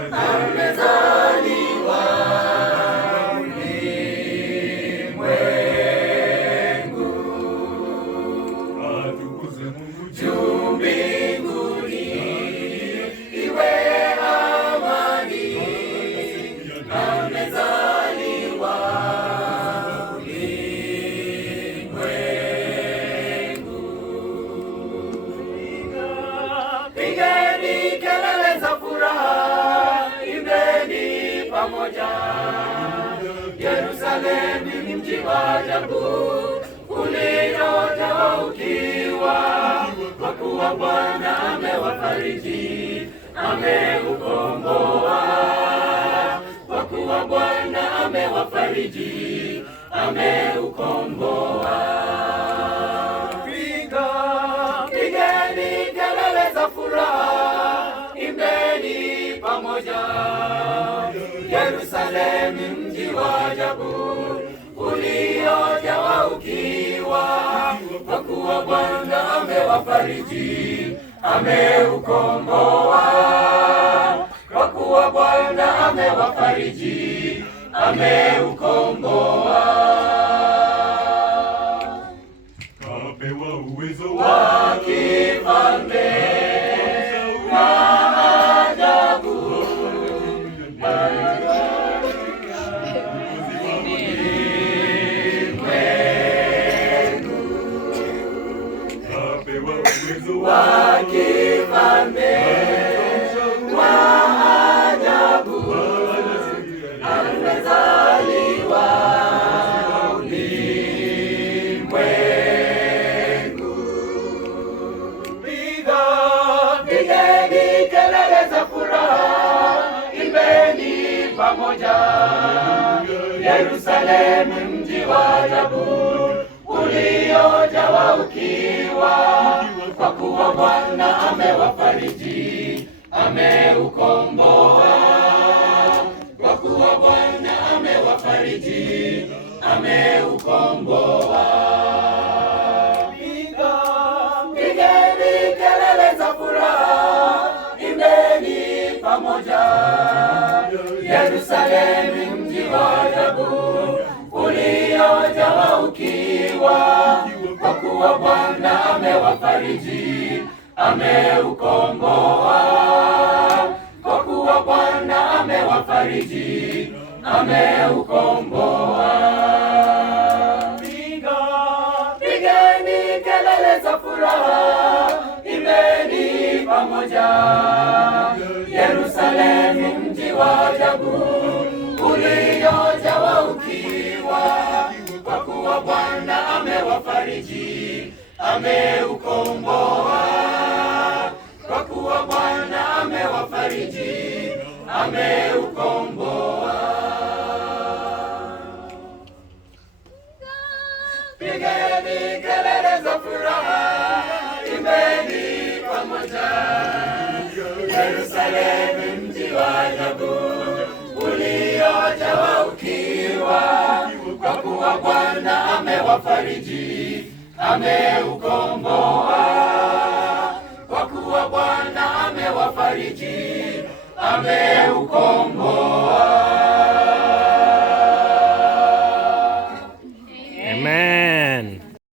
amezaliwa ulimwengu. Atukuze Mungu Juu mbinguni iwe amani, amezaliwa ulimwengu. Pigeni kelele za furaha, imbeni pamoja. Yerusalemu ni mji wa ajabu uliojawa ukiwa, kwa kuwa Bwana amewafariji, ameukomboa. Kwa kuwa Bwana amewafariji, ameukomboa. Pigeni kelele za furaha, imbeni pamoja. Yerusalemu mji wa ajabu uliojawa ukiwa, kwa kuwa Bwana amewafariji, ameukomboa. Kwa kuwa Bwana amewafariji, ameukomboa. kapewa uwezo Wa kifalme wa ajabu, kapewa uwezo wa kifalme wa ajabu, amezaliwa ulimwengu. Pigeni kelele za furaha, imbeni pamoja. Yerusalemu mji wa ajabu uliojawa ukiwa, kwa kuwa Bwana amewafariji, ameukomboa. Kwa kuwa Bwana amewafariji, ameukomboa. Pigeni kelele za furaha, imbeni pamoja. Yerusalemu mji wa ajabu uliojawa ukiwa, kwa kuwa Bwana amewafariji, ameukomboa. Kwa kuwa Bwana amewafariji, ameukomboa. Pigeni kelele za furaha, imbeni pamoja. Yerusalemu mji wa ajabu uliojawa ukiwa, kwa kuwa Bwana amewafariji, ameukomboa. Kwa kuwa Bwana amewafariji, ameukomboa. Pigeni kelele za furaha, imbeni pamoja. Yerusalemu mji wa ajabu uliojawa ukiwa, kwa kuwa Bwana amewafariji, ameukomboa.